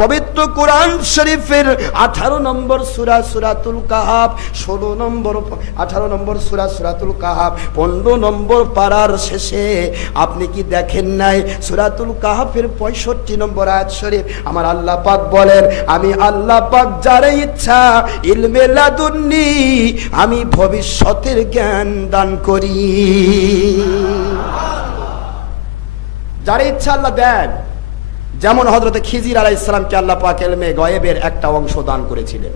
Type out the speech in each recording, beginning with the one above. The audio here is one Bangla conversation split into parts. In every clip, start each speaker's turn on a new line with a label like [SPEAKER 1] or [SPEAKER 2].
[SPEAKER 1] পবিত্র কোরআন শরীফের আঠারো নম্বর সুরা সুরাতুল কাহাব ষোলো নম্বর আঠারো নম্বর সুরা সুরাতুল কাহাব পনেরো নম্বর পাড়ার শেষে আপনি কি দেখেন নাই? সুরাতুল কাহাফের পঁয়ষট্টি নম্বর আয়াত শরীফ, আমার আল্লাহ পাক বলেন, আমি আল্লাহ পাক যারে ইচ্ছা, ইলমে লাদুন্নি, আমি ভবিষ্যতের জ্ঞান দান করি। যারে ইচ্ছা আল্লাহ দেন। যেমন হজরতে খিজির আলাহ ইসলামকে আল্লাহ পাক এলমে গয়েবের একটা অংশ দান করেছিলেন।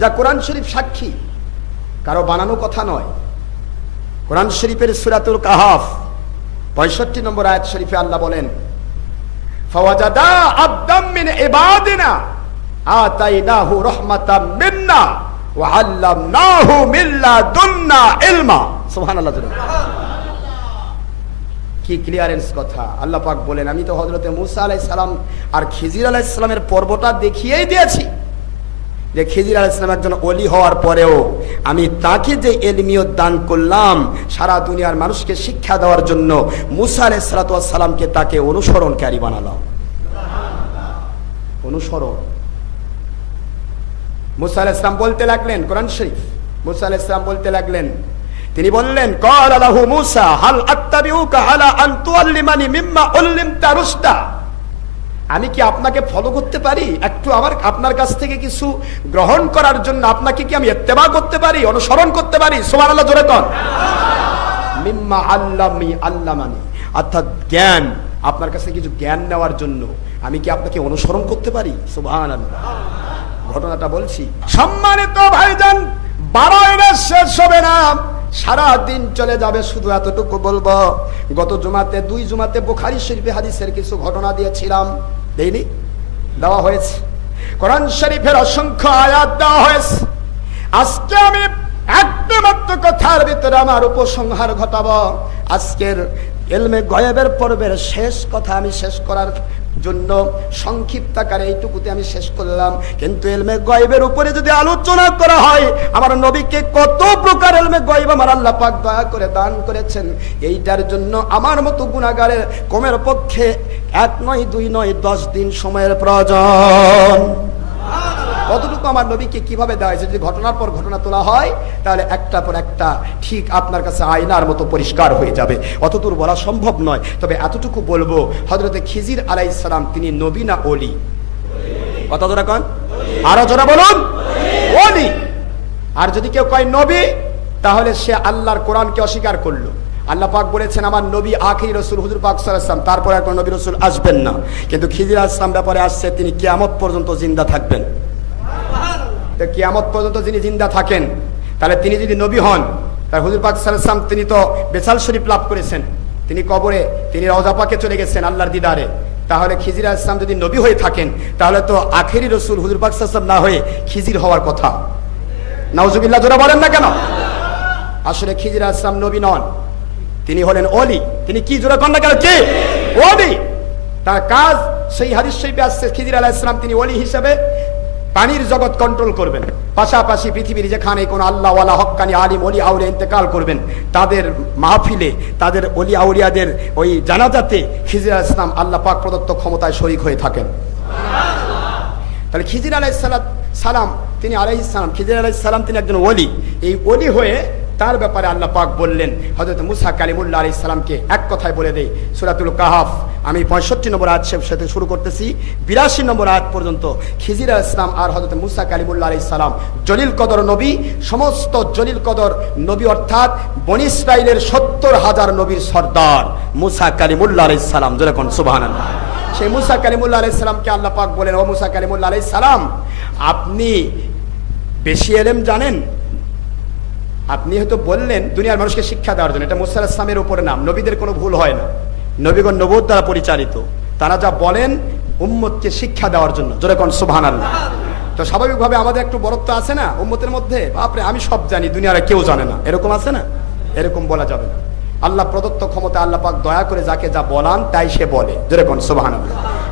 [SPEAKER 1] যা কোরআন শরীফ সাক্ষী, কারও বানানো কথা নয়। কোরআন শরীফের সুরাতুল কাহাফ, পঁয়ষট্টি নম্বর আয়াত শরীফে আল্লাহ বলেন জোরে। কি ক্লিয়ারেন্স কথা? আল্লাহ পাক বলেন, আমি তো হজরতে মুসা আলাই সালাম আর খিজির আলাহ ইসলামের পর্বটা দেখিয়েই দিয়েছি। যে খিজির আলাহ ইসলাম একজন অলি হওয়ার পরেও আমি তাকে যে এলমিয়ত দান করলাম, সারা দুনিয়ার মানুষকে শিক্ষা দেওয়ার জন্য মুসা আলাই সালাতামকে তাকে অনুসরণকারী বানালাম। অনুসরণ। মুসা আলাহ ইসলাম বলতে লাগলেন, কোরআন শরীফ। মুসা আলাহ ইসলাম বলতে লাগলেন তিনি বললেন আলাহু মুসা আলা মিম্মা আমি কি আপনাকে ফলো করতে পারি? একটু আমার, আপনার কাছ থেকে কিছু গ্রহণ করার জন্য আপনাকে কি আমি ইত্তেবা করতে পারি, অনুসরণ করতে পারি? সুবহানাল্লাহ, জোরে কর মিম্মা আল্লামি আল্লামানি। অর্থাৎ জ্ঞান, আপনার কাছে কিছু জ্ঞান নেওয়ার জন্য আমি কি আপনাকে অনুসরণ করতে পারি? সুবহানাল্লাহ। ঘটনাটা বলছি, সম্মানিত ভাইজান বারোয়না শেষ হবে না। সারা দিন চলে যাবে, শুধু এতটুকু বলব। গত জুমাতে, দুই জুমাতে বুখারি শরীফে হাদিসের কিছু ঘটনা দিয়েছিলাম। দেইনি? দেওয়া হয়েছে। কোরআন শরীফের অসংখ্য আয়াত দেওয়া হয়েছে। আজকে আমি একটা মাত্র কথার ভিতরে আমার উপসংহার ঘটাবো। আজকের এলমে গয়েবের পর্বের শেষ কথা আমি শেষ করার জন্য সংক্ষিপ্ত আকারে এইটুকুতে আমি শেষ করলাম। কিন্তু এলমে গয়েবের উপরে যদি আলোচনা করা হয়, আমার নবীকে কত প্রকার এলমে গয়েব আমার আল্লাহ পাক দয়া করে দান করেছেন। এইটার জন্য আমার মতো গুণাগারের কমের পক্ষে এক নয়, দুই নয়, দশ দিন সময়ের প্রয়োজন। কতটুকু আমার নবীকে কীভাবে দেওয়া হয়েছে? যদি ঘটনার পর ঘটনা তোলা হয়, তাহলে একটা পর একটা ঠিক আপনার কাছে আয়নার মতো পরিষ্কার হয়ে যাবে। অতদূর বলা সম্ভব নয়। তবে এতটুকু বলব হজরতে খিজির আলাইসালাম তিনি নবী না অলি কত জোড়া কন। আরও জোড়া বলুন। অলি আর যদি কেউ কয় নবী, তাহলে সে আল্লাহর কোরআনকে অস্বীকার করল। আল্লাহ পাক বলেছেন, আমার নবী আখির রসুল, হুজুর পাক সাল্লাম তারপর আর কোনো নবী রসুল আসবেন না। কিন্তু খিজির আসলাম ব্যাপারে আসছে, তিনি কিয়ামত পর্যন্ত জিন্দা থাকবেন। কিয়ামত পর্যন্ত যিনি জিন্দা থাকেন, তাহলে তিনি যদি নবী হন, তাহলে হুজুর পাক সাল্লাম তিনি তো বেসাল শরীফ লাভ করেছেন। তিনি কবরে, তিনি রওজাপাকে চলে গেছেন আল্লাহর দিদারে। তাহলে খিজির আসলাম যদি নবী হয়ে থাকেন, তাহলে তো আখেরি রসুল হুজুর পাক সাল্লাম না হয়ে খিজির হওয়ার কথা। নাউজুবিল্লাহ, জোরা বলেন না কেন? আসলে খিজির আসলাম নবী নন। তিনি হলেন অলি তিনি কি জোরা কন না কেন? কে? অলি তার কাজ সেই হাদিস শরীফে আসছে, খিজির আলাহ ইসলাম তিনি অলি হিসেবে পানির জগৎ কন্ট্রোল করবেন। পাশাপাশি পৃথিবীর যেখানে কোনো আল্লাহওয়ালা, হক্কানি, আলিম, অলি আউরে ইন্তেকাল করবেন, তাদের মাহফিলে, তাদের অলি আউরিয়াদের ওই জানাজাতে খিজির ইসলাম আল্লাহ পাক প্রদত্ত ক্ষমতায় শরিক হয়ে থাকেন। তাহলে খিজির আলাই সালাম, তিনি আলাই ইসলাম খিজির আলাই সালাম তিনি একজন অলি। এই অলি হয়ে তার ব্যাপারে আল্লাহ পাক বললেন হজরত মুসা কালিমুল্লাহ আলাই সালামকে এক কথায় বলে দেয় সুরাতুল কাহাফ। আমি পঁয়ষট্টি নম্বর আয়াত সাথে শুরু করতেছি। বিরাশি নম্বর আয়াত পর্যন্ত খিজির ইসলাম আর হজরত মুসা কালিমুল্লাহ আলাই সালাম, জলিল কদর নবী, সমস্ত জলিল কদর নবী অর্থাৎ বনি ইসরাইলের সত্তর হাজার নবীর সর্দার মুসা কালিমুল্লাহ আলাই সালাম। যেরকম সুবাহান সেই মুসা কালিমুল্লাহ আলাই সালামকে আল্লাহ পাক বলেন, ও মুসা কালিমুল্লাহ আলাই সালাম, আপনি বেশি এলেম জানেন? আপনি হয়তো বললেন দুনিয়ার মানুষকে শিক্ষা দেওয়ার জন্য। এটা মুসা ইসলামের উপরে নাম। নবীদের কোনো ভুল হয় না। নবীগণ নবদ দ্বারা পরিচালিত। তারা যা বলেন উম্মতকে শিক্ষা দেওয়ার জন্য। যেরকম সুবহান আল্লাহ তো স্বাভাবিকভাবে আমাদের একটু বরত্ব আছে না উম্মতের মধ্যে? বাপরে, আমি সব জানি, দুনিয়ার কেউ জানে না। এরকম আছে না? এরকম বলা যাবে না। আল্লাহ প্রদত্ত ক্ষমতা আল্লাহ পাক দয়া করে যাকে যা বলান, তাই সে বলে। যেরকম সুবাহান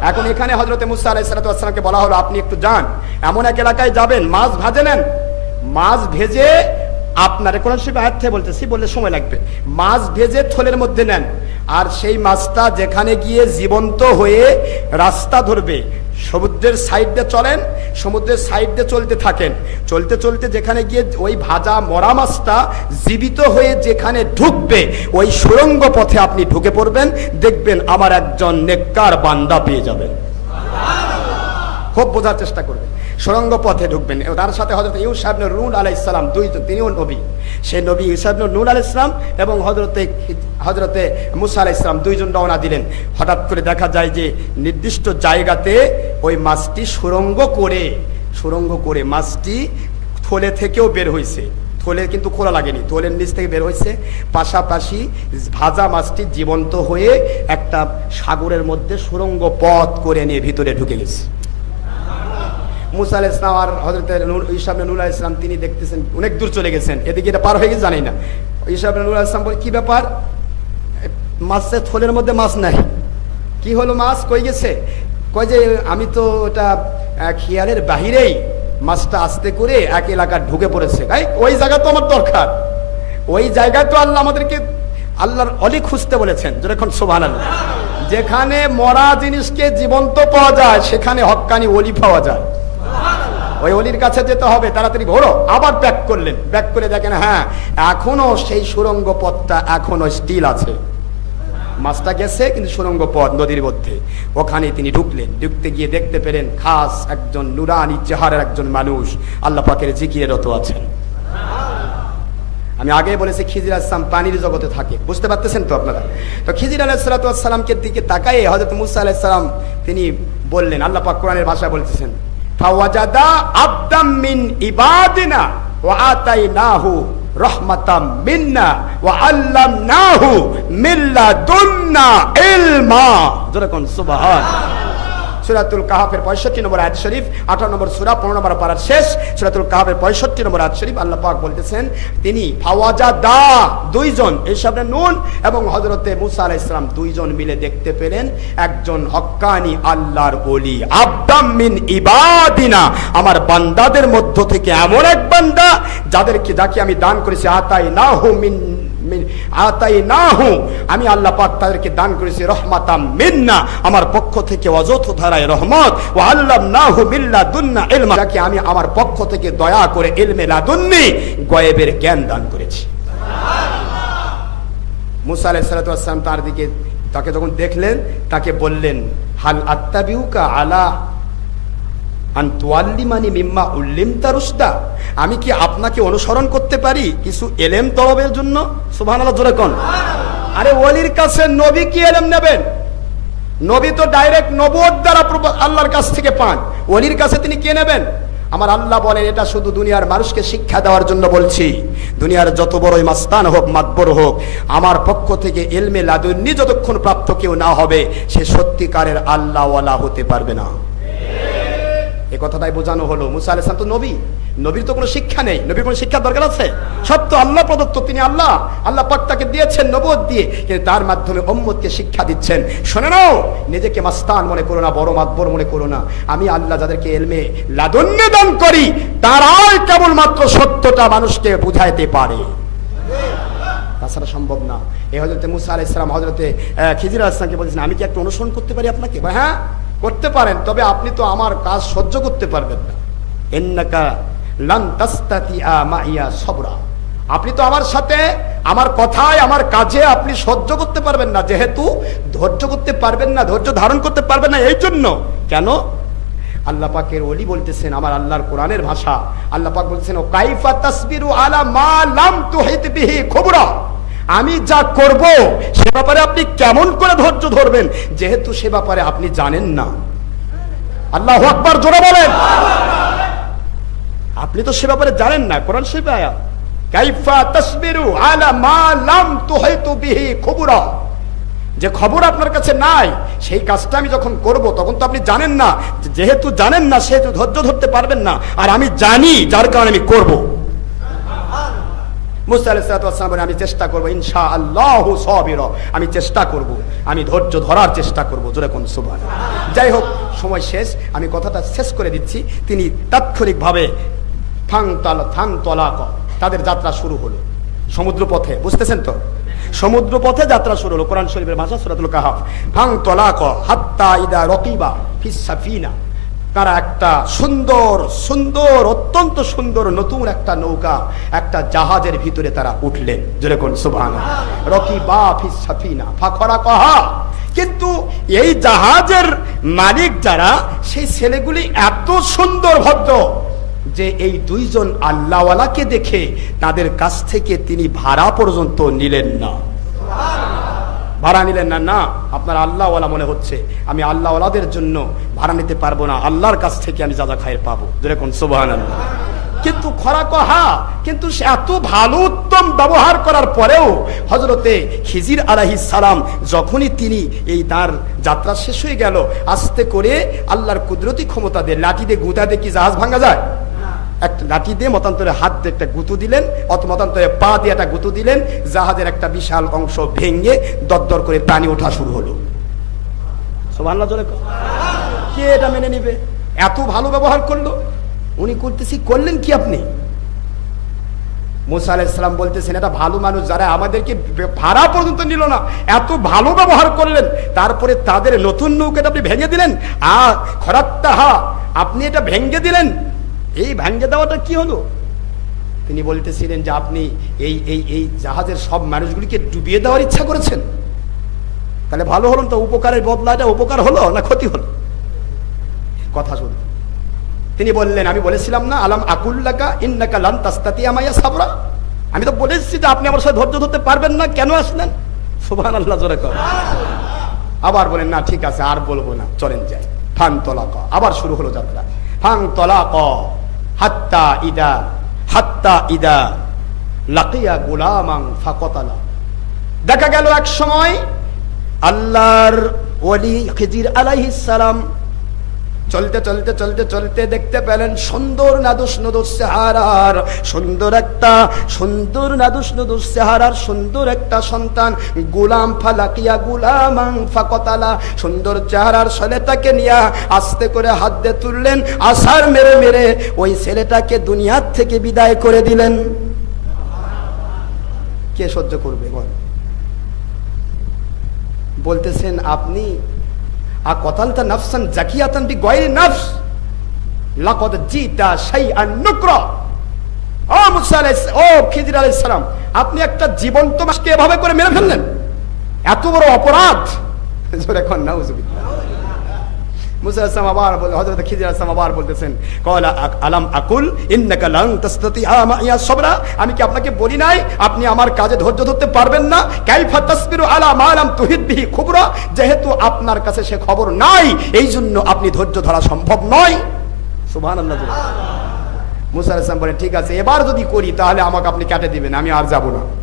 [SPEAKER 1] এখন এখানে হজরতে মুসা আলাইসালামকে বলা হলো, আপনি একটু যান। এমন এক এলাকায় যাবেন, মাছ ভাজে নেন। মাছ ভেজে আপনার কোরআন শরীফ আয়াত থেকে বলতেছি, বললে সময় লাগবে। মাছ ভেজে থলের মধ্যে নেন, আর সেই মাছটা যেখানে গিয়ে জীবন্ত হয়ে রাস্তা ধরবে, সমুদ্রের সাইড দিয়ে চলেন, সমুদ্রের সাইড দিয়ে চলতে থাকেন। চলতে চলতে যেখানে গিয়ে ওই ভাজা মরা মাছটা জীবিত হয়ে যেখানে ঢুকবে, ওই সুরঙ্গ পথে আপনি ঢুকে পড়বেন, দেখবেন আমার একজন নেককার বান্দা পেয়ে যাবেন। খুব বোঝার চেষ্টা করবেন। সুরঙ্গ পথে ঢুকবেন তার সাথে হজরত ইউসাবন রুন আলাই ইসলাম দুইজন তিনিও নবী। সেই নবী ইউসাবন নুন আলাই ইসলাম এবং হজরতে হজরতে মুসা আলাই ইসলাম দুইজন রওনা দিলেন। হঠাৎ করে দেখা যায় যে নির্দিষ্ট জায়গাতে ওই মাছটি সুরঙ্গ করে সুরঙ্গ করে মাছটি থলে থেকেও বের হয়েছে থলে কিন্তু খোলা লাগেনি, থলের নিচ থেকে বের হয়েছে পাশাপাশি ভাজা মাছটি জীবন্ত হয়ে একটা সাগরের মধ্যে সুরঙ্গ পথ করে নিয়ে ভিতরে ঢুকে গেছে। মুসা আল ইসলাম আর হজরত ইসাব নুর আল ইসলাম তিনি দেখতেছেন, অনেক দূর চলে গেছেন। এদিকে এটা পার হয়ে গেছে, জানি না। ইসাব নুর আল ইসলাম বলে, কি ব্যাপার? মাছের থলের মধ্যে মাছ নাই। কি হলো মাছ? কই গেছে? কয় যে, আমি তো ওটা খেয়ালের বাহিরেই মাছটা আস্তে করে এক এলাকা ঢুকে পড়েছে। তাই ওই জায়গা তো আমার দরকার। ওই জায়গায় তো আল্লাহ আমাদেরকে, আল্লাহর অলি খুঁজতে বলেছেন। যেরকম সোভান যেখানে মরা জিনিসকে জীবন্ত পাওয়া যায়, সেখানে হক্কানি অলি পাওয়া যায়। ওই অলির কাছে যেতে হবে, তাড়াতাড়ি ঘোরো। আবার ব্যাক করলেন। ব্যাক করে দেখেন হ্যাঁ এখনও সেই সুরঙ্গ পথটা এখনও স্টিল আছে। মাছটা গেছে, কিন্তু সুরঙ্গ পথ নদীর মধ্যে। ওখানে তিনি ঢুকলেন। ঢুকতে গিয়ে দেখতে পেলেন, খাস একজন নুরানি চেহারের একজন মানুষ। আল্লাহ পাকের জিকিরে রত আছেন। আমি আগে বলেছি, খিজির আসলাম পানির জগতে থাকে। বুঝতে পারতেছেন তো আপনারা? তো খিজির আলাহিসাল্লামকে দিকে তাকাই হজরত মুসা আলাহিসাল্লাম তিনি বললেন, আল্লাহ পাক কোরআনের ভাষা বলতেছেন ফাওয়াজাদা আবদাম মিন ইবাদিনা ওয়া আতাইনাহু রহমাতাম মিন্না ওয়া আল্লামনাহু মিল্লাদুন্না ইলমা যেরকম সুবহান। সুরাতুল কাহাফের পঁয়ষট্টি নম্বর আয়াত শরীফ, আঠারো নম্বর সুরা, পনেরো নম্বর পারার শেষ, সুরাতুল কাহাফের পঁয়ষট্টি নম্বর আয়াত শরীফ আল্লাহ পাক বলতেছেন, তিনি ফাওয়াজা দা, দুইজন এইসব নুন এবং হজরতে মুসা আলাহ ইসলাম দুইজন মিলে দেখতে পেলেন, একজন হক্কানি আল্লাহর ওলি। আব্দাম মিন ইবাদিনা, আমার বান্দাদের মধ্য থেকে এমন এক বান্দা, যাদেরকে, যাকে আমি দান করেছি আতাই না হু আতাইনাহু, আমি আল্লাহ পাক তাদেরকে দান করেছি রহমাতাম মিন্না। আমার পক্ষ থেকে অযথ ধারায় রহমত। ও আল্লাহ নাহু মিল্লা দুন্না ইলমা। যাকে আমি আমার পক্ষ থেকে দয়া করে ইলমে লাদুন্নি গয়েবের জ্ঞান দান করেছি। মুসা আলাইসালাম তার দিকে তাকে যখন দেখলেন তাকে বললেন হাল আত্তাবিউকা আলা আন্তুয়াল্লিমানি মিম্মা উল্লিম তারুস্তা আমি কি আপনাকে অনুসরণ করতে পারি কিছু এলেম তলবের জন্য? সুবহান আল্লাহ জোরে কোন। আরে ওলির কাছে নবী কি এলেম নেবেন? নবী তো ডাইরেক্ট নবুয়ত দ্বারা আল্লাহর কাছ থেকে পান। ওলির কাছে তিনি কে নেবেন? আমার আল্লাহ বলেন এটা শুধু দুনিয়ার মানুষকে শিক্ষা দেওয়ার জন্য বলছি। দুনিয়ার যত বড়ই মাস্তান হোক মাতবর হোক আমার পক্ষ থেকে এলমে লাদুন্নি যতক্ষণ প্রাপ্ত কেউ না হবে সে সত্যিকারের আল্লাহওয়ালা হতে পারবে না। এ কথাটাই বোঝানো হলো। মুসা আলাইহিস সালাম তো নবী। নবীর তো কোনো শিক্ষা নেই। নবীর কোনো শিক্ষার দরকার আছে? সব তো আল্লাহ প্রদত্ত, তিনি আল্লাহ। আল্লাহ পাক তাকে দিয়েছেন নবদ দিয়ে। কিন্তু তার মাধ্যমে উম্মতকে শিক্ষা দিচ্ছেন। শোনে নাও, নিজেকে মাস্তান মনে করো না, বড় মাতবর মনে করো না। আমি আল্লাহ যাদেরকে এলমে লাদন্য দান করি তারাই কেবলমাত্র সত্যটা মানুষকে বুঝাইতে পারে। তাছাড়া সম্ভব না। এই হজরতে মুসা আলাহ ইসলাম হজরতে খিজির আসলামকে বলছেন আমি কি একটু অনুসরণ করতে পারি আপনাকে? হ্যাঁ। করতে পারেন তবে আপনি তো আমার কাজ সহ্য করতে পারবেন না। এন্নাকা লান মাইয়া সবরা। আপনি তো আমার সাথে আমার কথায় আমার কাজে আপনি সহ্য করতে পারবেন না যেহেতু ধৈর্য করতে পারবেন না ধৈর্য ধারণ করতে পারবেন না এই জন্য কেন? আল্লাহ পাকের ওলি বলতেছেন আমার আল্লাহর কোরআনের ভাষা। আল্লাহ পাক বলতেছেন ও কাইফা তাসবিরু আলা মা লাম তুহিত বিহি খবরা। আমি যা করব, সে ব্যাপারে আপনি কেমন করে ধৈর্য ধরবেন? যেহেতু সে ব্যাপারে আপনি জানেন না। আল্লাহ আকবার, জোরে বলেন। আপনি তো সে ব্যাপারে জানেন না, কোরআন শরীফ আয়া কাইফা তাসবিরু আলা মা লাম তুহিতু বিহি খবরা। যে খবর আপনার কাছে নাই, সেই কাজটা আমি যখন করব, তখন তো আপনি জানেন না। যেহেতু জানেন না, সেহেতু ধৈর্য ধরতে পারবেন না। আর আমি জানি যার কারণে আমি করব। মুসা আলাইসালাম বলে আমি চেষ্টা করব ইনশা আল্লাহ সবির, আমি চেষ্টা করব, আমি ধৈর্য ধরার চেষ্টা করব, জোরে কোন সুবান যাই হোক, সময় শেষ, আমি কথাটা শেষ করে দিচ্ছি। তিনি তাৎক্ষণিকভাবে থাং তলা, থাং তাদের যাত্রা শুরু হলো। সমুদ্র পথে বুঝতেছেন তো? সমুদ্র পথে যাত্রা শুরু হলো, কোরআন শরীফের ভাষা সুরাতুল কাহাফ। তলাক, হাত্তা ইদা রকিবা ফিস সাফিনা। তারা একটা সুন্দর সুন্দর, অত্যন্ত সুন্দর, নতুন একটা নৌকা, একটা জাহাজের ভিতরে তারা উঠলেন। যেরকম রকি বা ফাখরা কহা। কিন্তু এই জাহাজের মালিক যারা, সেই ছেলেগুলি এত সুন্দর ভদ্র যে এই দুইজন আল্লাহওয়ালাকে দেখে তাদের কাছ থেকে তিনি ভাড়া পর্যন্ত নিলেন না। ভাড়া নিলেন না না, আপনার আল্লাহওয়ালা মনে হচ্ছে, আমি আল্লাহওয়ালাদের জন্য ভাড়া নিতে পারব না, আল্লাহর কাছ থেকে আমি যাজা খায়ের পাবো। যেরকম সোবাহান আল্লাহ কিন্তু খরা কহা কিন্তু সে এত ভালো উত্তম ব্যবহার করার পরেও হজরতে খিজির আলাহি সালাম যখনই তিনি এই তার যাত্রা শেষ হয়ে গেল, আস্তে করে আল্লাহর কুদরতি ক্ষমতা দিয়ে লাঠি দিয়ে গুঁতা দিয়ে কি জাহাজ ভাঙা যায়? একটা লাঠি দিয়ে মতান্তরে হাত দিয়ে একটা গুঁতো দিলেন অত মতান্তরে পা দিয়ে একটা গুঁতো দিলেন, জাহাজের একটা বিশাল অংশ ভেঙে দরদর করে পানি ওঠা শুরু হলো। সোভান্লা কে। এটা মেনে নিবে? এত ভালো ব্যবহার করল। উনি করতেছি, করলেন কি আপনি? মুসা আলাইসালাম বলতেছেন, এটা ভালো মানুষ যারা আমাদেরকে ভাড়া পর্যন্ত নিল না, এত ভালো ব্যবহার করলেন, তারপরে তাদের নতুন নৌকাটা আপনি ভেঙে দিলেন, আ, খরাত্তাহা, আপনি এটা ভেঙে দিলেন এই ভেঙে দেওয়াটা কি হলো? তিনি বলতেছিলেন যে আপনি এই এই এই জাহাজের সব মানুষগুলিকে ডুবিয়ে দেওয়ার ইচ্ছা করেছেন। তাহলে ভালো হলো তো উপকারের বদলাটা উপকার হলো না ক্ষতি হলো? কথা শুনুন। তিনি বললেন, আমি বলেছিলাম না, আলাম আকুল্লাকা ইন্নাকা লান তাস্তাতি আমায়া সাবরা। আমি তো বলেছি যে আপনি আমার সাথে ধৈর্য ধরতে পারবেন না, কেন আসলেন? সুবহানাল্লাহ, জোরে কর। আবার বলেন, না, ঠিক আছে, আর বলব না। চলেন যাই। ফাং তলাক। আবার শুরু হলো যাত্রা। ফাং তলাক। হাত্তা ইদা হাত্তা ইদা লাকিয়া গুলামাং ফাকতালা। দেখা গেল এক সময় আল্লাহর ওলি খিজির আলাইহিস সালাম চলতে চলতে চলতে চলতে দেখতে পেলেন সুন্দর নাদুস নদুস চেহারার, সুন্দর একটা, সুন্দর নাদুস নদুস চেহারার, সুন্দর একটা সন্তান। গুলাম ফালাকিয়া, গুলামাং ফাকতালা সুন্দর চেহারার ছেলেটাকে নিয়ে আস্তে করে হাত দিয়ে তুললেন আসার মেরে মেরে ওই ছেলেটাকে দুনিয়ার থেকে বিদায় করে দিলেন। কে সহ্য করবে বল? বলতেছেন, আপনি আ কতালতা নাফসান জাকিয়াতান বি গয়রি নাফস লাকদ জিতা শাইআন নুকরা ও মুসা আলাইহিস ও খিজির আলাইহিস সালাম আপনি একটা জীবন্ত মাছকে এভাবে করে মেরে ফেললেন? এত বড় অপরাধ! জোরে কোন, নাউজুবিল্লাহ। মুসা আবার বলে, হযরত খিজির আলাইহিস সালাম আবার বলতেছেন আক- আলাম আকুল ইন্নাকা লান তাসতাতিআ মাইয়া সাবরা, আমি কি আপনাকে বলি নাই? আপনি আমার কাজে ধৈর্য ধরতে পারবেন না। কাইফা তাসবিরু আলা মা লাম তুহিদ বিহি খুবরা, যেহেতু আপনার কাছে সে খবর নাই এই জন্য আপনি ধৈর্য ধরা সম্ভব নয়। সুবহানাল্লাহ বলে। মুসা আলাইহিস বলেন ঠিক আছে, এবার যদি করি, তাহলে আমাকে আপনি কেটে দিবেন, আমি আর যাব না।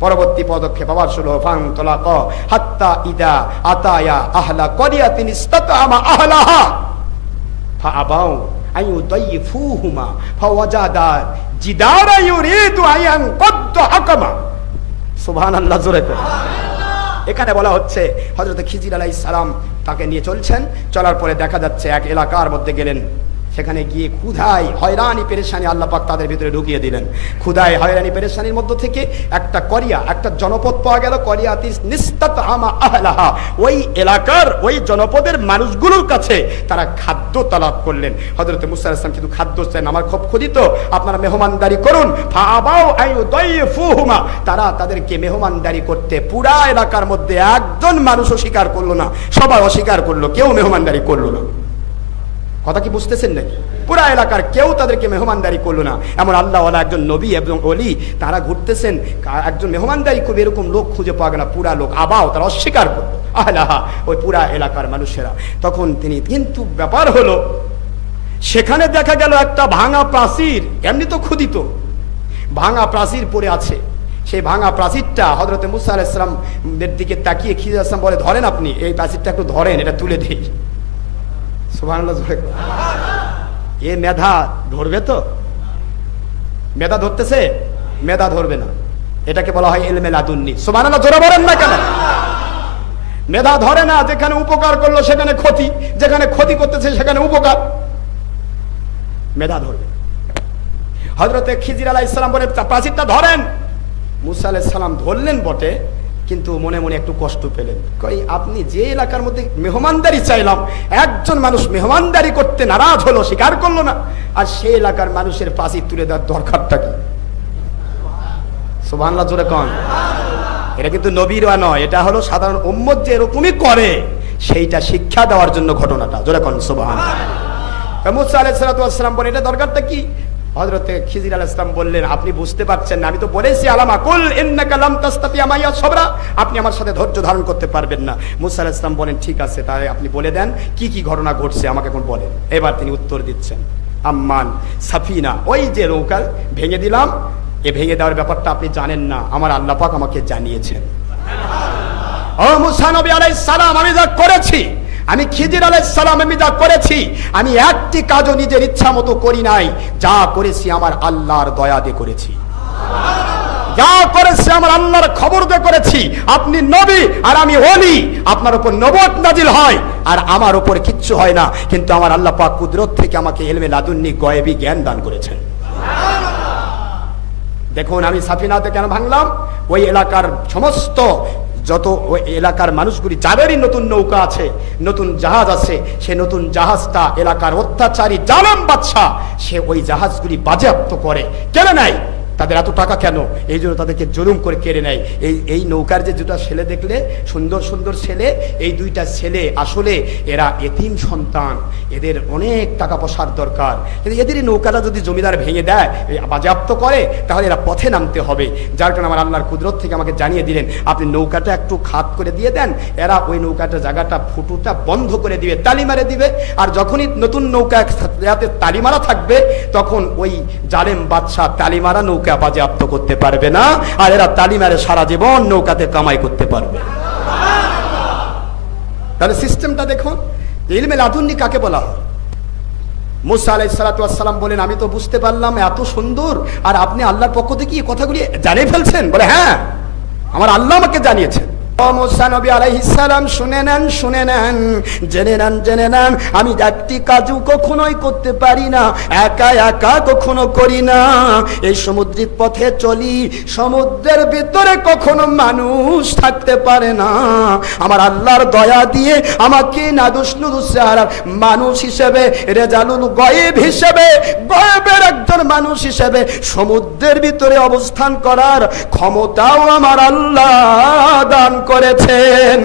[SPEAKER 1] পরবর্তী পদক্ষেপ আবার শুরু ফাং তোলাক, হাত্তা ইদা আতায়া আহলা করিয়াতিন ইস্তাতামা আহলাহা। ফাআবাউ আইউ দাইফুহুমা ফাওয়াজাদা জিদারা ইউরিদু আয়ান কদ্দ হাকামা। সুবহানাল্লাহ, জোরে করে। এখানে বলা হচ্ছে, হযরত খিজির আলাইহিস সালাম তাকে নিয়ে চলছেন। চলার পরে দেখা যাচ্ছে এক এলাকার মধ্যে গেলেন। সেখানে গিয়ে ক্ষুধায়, হয়রানি পেরেশানি আল্লাহ পাক তাদের ভিতরে ঢুকিয়ে দিলেন। ক্ষুধায়, হয়রানি পেরেশানির মধ্য থেকে একটা করিয়া, একটা জনপদ পাওয়া গেল, করিয়াতি নিস্তাত আমা আহলাহা। ওই এলাকার, ওই জনপদের মানুষগুলোর কাছে তারা খাদ্য তালাব করলেন। হযরত মুসা আলাইহিস সালাম কিন্তু খাদ্য চান, আমার খুব ক্ষুধিত আপনারা মেহমানদারি করুন। তারা তাদেরকে মেহমানদারি করতে পুরা এলাকার মধ্যে একজন মানুষ অস্বীকার করল না, সবাই অস্বীকার করল, কেউ মেহমানদারি করল না। কথা কি বুঝতেছেন নাকি? পুরা এলাকার কেউ তাদেরকে মেহমানদারি করল না। এমন আল্লাহ একজন নবী এবং অলি তারা ঘুরতেছেন একজন মেহমানদারি খুব এরকম লোক খুঁজে পাওয়া গেল পুরা লোক আবাও তারা অস্বীকার করল। আহলাহা, ওই পুরা এলাকার মানুষেরা। তখন তিনি, কিন্তু ব্যাপার হলো, সেখানে দেখা গেল একটা ভাঙা প্রাচীর, এমনি তো ক্ষুদিত। ভাঙা প্রাচীর পড়ে আছে। সেই ভাঙা প্রাচীরটা হজরত মুসা আলাইসলামের দিকে তাকিয়ে খিজা আসলাম বলে, ধরেন আপনি, এই প্রাচীরটা একটু ধরেন, এটা তুলে দিই। এ মেধা ধরবে তো? মেধা ধরতেছে? মেধা ধরবে না। এটাকে বলা হয় জোরে বলেন না কেন? মেধা ধরে না, যেখানে উপকার করল সেখানে ক্ষতি। যেখানে ক্ষতি করতেছে সেখানে উপকার। মেধা ধরবে। হজরতে খিজির আলাহ ইসলাম বলে, প্রাচীরটা ধরেন। মুসা আলাহ ধরলেন বটে। কিন্তু মনে মনে একটু কষ্ট পেলেন। কই, আপনি যে এলাকার মধ্যে মেহমানদারি চাইলাম, একজন মানুষ মেহমানদারি করতে নারাজ হলো, স্বীকার করল না, আর সেই এলাকার মানুষের পাশে তুলে দেওয়ার দরকারটা কি? সুবহানাল্লাহ, জোরে কন। এটা কিন্তু নবীর নয়, এটা হলো সাধারণ উম্মত যে এরকমই করে, সেইটা শিক্ষা দেওয়ার জন্য ঘটনাটা। জোরে কন সুবহান মুসা আলাইসালাম বলে এটা দরকারটা কি? হজরতে খিজির আল ইসলাম বললেন আপনি বুঝতে পারছেন না আমি তো বলেছি আলামা কুল ইন্নাকা লাম তাস্তাতি আমাইয়া সবরা। আপনি আমার সাথে ধৈর্য ধারণ করতে পারবেন না। মুসা আলাইহিস ইসলাম বলেন ঠিক আছে তাহলে আপনি বলে দেন কি কি ঘটনা ঘটছে আমাকে এখন বলেন। এবার তিনি উত্তর দিচ্ছেন আম্মান সাফিনা ওই যে নৌকা ভেঙে দিলাম। এ ভেঙে দেওয়ার ব্যাপারটা আপনি জানেন না আমার আল্লাহ পাক আমাকে জানিয়েছেন। ও মুসা নবী আলাইহিস সালাম আমি যা করেছি আমি খিজির সালাম আমি যা করেছি আমি একটি কাজও নিজের ইচ্ছা মতো করি নাই। যা করেছি আমার আল্লাহর দয়া দিয়ে করেছি। যা করেছি আমার আল্লাহর খবর দিয়ে করেছি। আপনি নবী আর আমি ওলি। আপনার উপর নবত নাজিল হয়। আর আমার উপর কিচ্ছু হয় না। কিন্তু আমার আল্লাহ পাক কুদরত থেকে আমাকে এলমে লাদুন্নি গয়েবী জ্ঞান দান করেছেন। দেখুন, আমি সাফিনাতে কেন ভাঙলাম? ওই এলাকার সমস্ত যত এলাকার মানুষগুলি যাদেরই নতুন নৌকা আছে, নতুন জাহাজ আছে, সে নতুন জাহাজটা এলাকার অত্যাচারী জালাম বাচ্চা সে ওই জাহাজগুলি বাজেয়াপ্ত করে। কেন নাই? তাদের এত টাকা কেন? এই জন্য তাদেরকে জুলুম করে কেড়ে নেয়। এই এই নৌকার যে দুটা ছেলে দেখলে, সুন্দর সুন্দর ছেলে, এই দুইটা ছেলে আসলে এরা এতিম সন্তান। এদের অনেক টাকা পয়সার দরকার। কিন্তু এদের এই নৌকাটা যদি জমিদার ভেঙে দেয় বাজেয়াপ্ত করে, তাহলে এরা পথে নামতে হবে। যার কারণে আমার আল্লাহর কুদরত থেকে আমাকে জানিয়ে দিলেন, আপনি নৌকাটা একটু খাত করে দিয়ে দেন, এরা ওই নৌকাটা, জায়গাটা, ফুটুটা বন্ধ করে দিবে, তালি মারে দিবে। আর যখনই নতুন নৌকা তালি মারা থাকবে, তখন ওই জালেম বাদশাহ তালি মারা নৌকা বাজেয়াপ্ত করতে পারবে না, আর এরা তালি মারে সারা জীবন নৌকাতে কামাই করতে পারবে। তাহলে সিস্টেমটা দেখুন, ইলমে লাদুন্নি কাকে বলা হয়? মুসা আলাই সালাতাম বলেন, আমি তো বুঝতে পারলাম এত সুন্দর, আর আপনি আল্লাহর পক্ষ থেকে কথাগুলি জানিয়ে ফেলছেন? বলে হ্যাঁ আমার আল্লাহ আমাকে জানিয়েছেন। আমি একটি কাজও কখনোই করতে পারি না, একা একা কখনো করি না। এই পথে চলি, সমুদ্রের ভিতরে কখনো মানুষ থাকতে পারে না। আমার আল্লাহর দয়া দিয়ে আমাকে মানুষ হিসেবে, রেজালুল গয়েব হিসেবে, গয়েবের একজন মানুষ হিসেবে সমুদ্রের ভিতরে অবস্থান করার ক্ষমতাও আমার আল্লাহ দান করেছেন।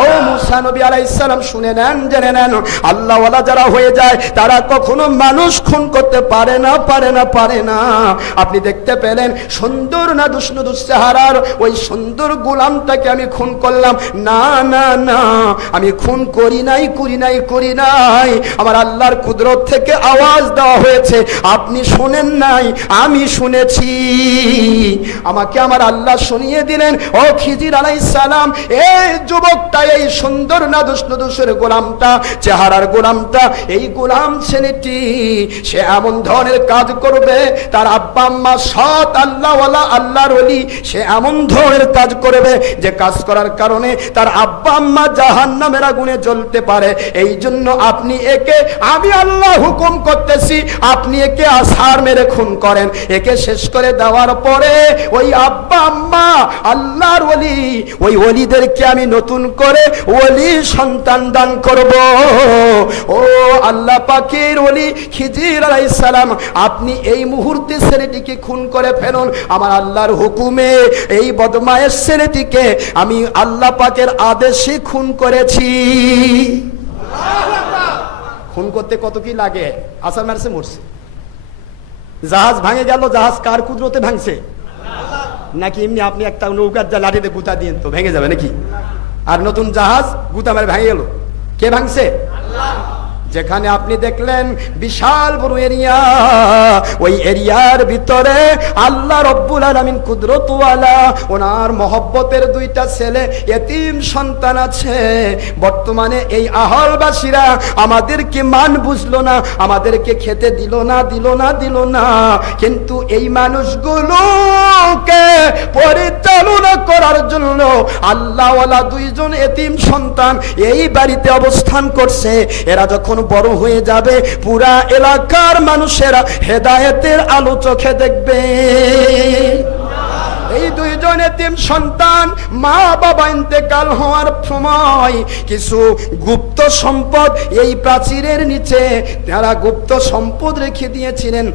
[SPEAKER 1] ও মুসা নবী আলাইসালাম শুনে নেন, জেনে নেন। আল্লাহওয়ালা যারা হয়ে যায়, তারা কখনো মানুষ খুন করতে পারে না পারে না পারে না। আপনি দেখতে পেলেন, সুন্দর না দুষ্ণ, দুঃসাহারার? ওই সুন্দর গোলামটাকে আমি খুন করলাম। না না না, আমি খুন করি নাই করি নাই করি নাই। আমার আল্লাহর কুদরত থেকে আওয়াজ দেওয়া হয়েছে। আপনি শোনেন নাই, আমি শুনেছি। আমাকে আমার আল্লাহ শুনিয়ে দিলেন, ও খিজির আলাইহিস সালাম এই যুবকটা এই সুন্দর নাদুস নদুসের গোলামটা, চেহারার গোলামটা, এই গোলাম ছেলেটি, সে এমন ধরনের কাজ করবে, তার আব্বা আম্মা সৎ আল্লাহওয়ালা, আল্লাহর ওলি, সে এমন ধরনের কাজ করবে যে কাজ করার কারণে তার আব্বা আম্মা জাহান নামের আগুনে জ্বলতে পারে। এই জন্য আপনি একে, আমি আল্লাহ হুকুম করতেছি, আপনি একে আসার মেরে খুন করেন। একে শেষ করে দেওয়ার পরে ওই আব্বা আম্মা, আল্লাহর ওলি, ওই অলিদেরকে আমি নতুন করে ওলি সন্তান দান করব। ও আল্লাহ পাকের ওলি খিজির সালাম আপনি এই মুহূর্তে ছেলেটিকে খুন করে ফেলুন। আমার আল্লাহর হুকুমে এই বদমায়ের ছেলেটিকে আমি আল্লাহ পাকের আদেশে খুন করেছি। খুন করতে কত কি লাগে? আসার মারছে, মরছে। জাহাজ ভাঙে গেল, জাহাজ কার কুদরতে ভাঙছে? নাকি এমনি আপনি একটা নৌকার যা লাঠিতে গুতা দিয়েন তো, ভেঙে যাবে নাকি? আর নতুন জাহাজ গুতামের ভাঙে গেল। কে ভাঙছে? যেখানে আপনি দেখলেন বিশাল বড় এরিয়া ওই এরিয়ার ভিতরে আল্লাহ রব্বুল আলামিন কুদরতওয়ালা, ওনার মহব্বতের দুইটা ছেলে, এতিম সন্তান আছে। বর্তমানে এই আহলবাসীরা আমাদেরকে মান বুঝলো না, আমাদেরকে খেতে দিল না দিল না দিল না। কিন্তু এই মানুষগুলোকে পরিচালনা করার জন্য আল্লাহওয়ালা দুইজন এতিম সন্তান এই বাড়িতে অবস্থান করছে। এরা যখন বড় হয়ে যাবে। পুরা এলাকার মানুষেরা হেদায়েতের আলো চোখে দেখবে। এতিম সন্তান মা বাবা ইন্তেকাল হওয়ার সময় কিছু গুপ্ত সম্পদ এই প্রাচীরের নিচে তারা গুপ্ত সম্পদ রেখে দিয়েছিলেন।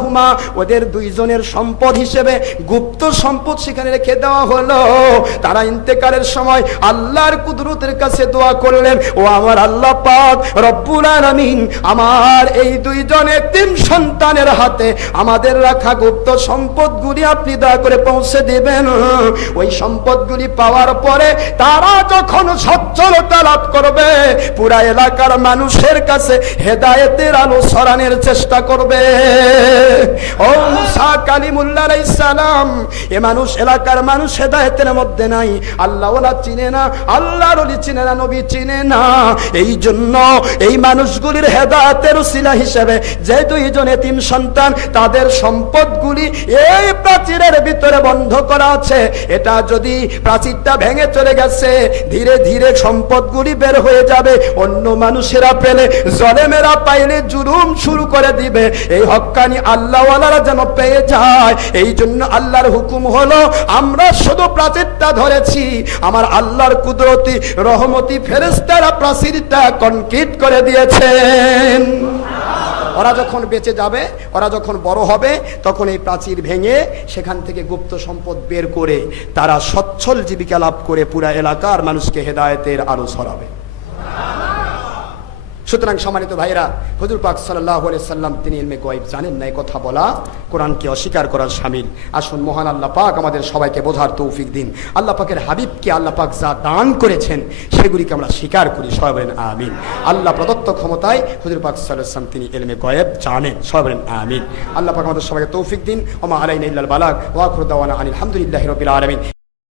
[SPEAKER 1] হুমা ওদের দুইজনের সম্পদ হিসেবে গুপ্ত সম্পদ সেখানে রেখে দেওয়া হলো। তারা ইন্তেকালের সময় আল্লাহর কুদরতের কাছে দোয়া করলেন, ও আমার আল্লাহ পাক, রব্বুল আলামিন, আমার এই দুইজন এতিম সন্তানের হাতে আমাদের রাখা গুপ্ত সম্পদগুলি আপনি দয়া করে পৌঁছে দেবেন। ওই সম্পদগুলি পাওয়ার পরে তারা যখন সচ্ছলতা লাভ করবে, পুরা এলাকার মানুষের কাছে হেদায়েতের আলো সরানোর চেষ্টা করবে। ও মুসা এ মানুষ এলাকার মানুষ হেদায়েতের মধ্যে নাই। আল্লাহ ওলা চিনে না চিনে না, নবী চিনে না। এই জন্য এই মানুষগুলির হেদায়েতের উসিলা হিসেবে যে দুইজন এতিম সন্তান, তাদের সম্পদগুলি এই প্রাচীরের ভিতরে বন্ধ করা আছে এটা যদি প্রাচীরটা ভেঙে চলে গেছে, ধীরে ধীরে সম্পদগুলি বের হয়ে যাবে, অন্য মানুষেরা পেলে, জলেমেরা পাইলে জুলুম শুরু করে দিবে। এই হক্কানি আল্লাহওয়ালারা যেন পেয়ে যায়, এই জন্য আল্লাহর হুকুম হলো, আমরা শুধু প্রাচীরটা ধরেছি, আমার আল্লাহর কুদরতি, রহমতি ফেরেস্তারা প্রাচীরটা কনক্রিট করে দিয়েছেন। ওরা যখন বেঁচে যাবে, ওরা যখন বড় হবে, তখন এই প্রাচীর ভেঙে সেখান থেকে গুপ্ত সম্পদ বের করে তারা সচ্ছল জীবিকা লাভ করে পুরা এলাকার মানুষকে হেদায়তের আলো ছড়াবে। সুতরাং সম্মানিত ভাইরা হুজুর পাক সাল্লাহ সাল্লাম, তিনি ইলমে গোয়াইব জানেন না কথা বলা, কোরআনকে অস্বীকার করার সামিল। আসুন মহান আল্লাহ পাক আমাদের সবাইকে বোঝার তৌফিক দিন। আল্লাহ পাকের হাবিবকে আল্লাহ পাক যা দান করেছেন, সেগুলিকে আমরা স্বীকার করি। সবাই বলেন আমিন। আল্লাহ প্রদত্ত ক্ষমতায় হুজুর পাক সাল্লাম তিনি এলমে গয়েব জানেন। সবাই বলেন আমিন। আল্লাহ পাক আমাদের সবাইকে তৌফিক দিন। ওমা আলাইন ইল্লাল বালাক ওয়াখরুদ্দাওয়ানা আনিল হামদুলিল্লাহি রাব্বিল আলামিন।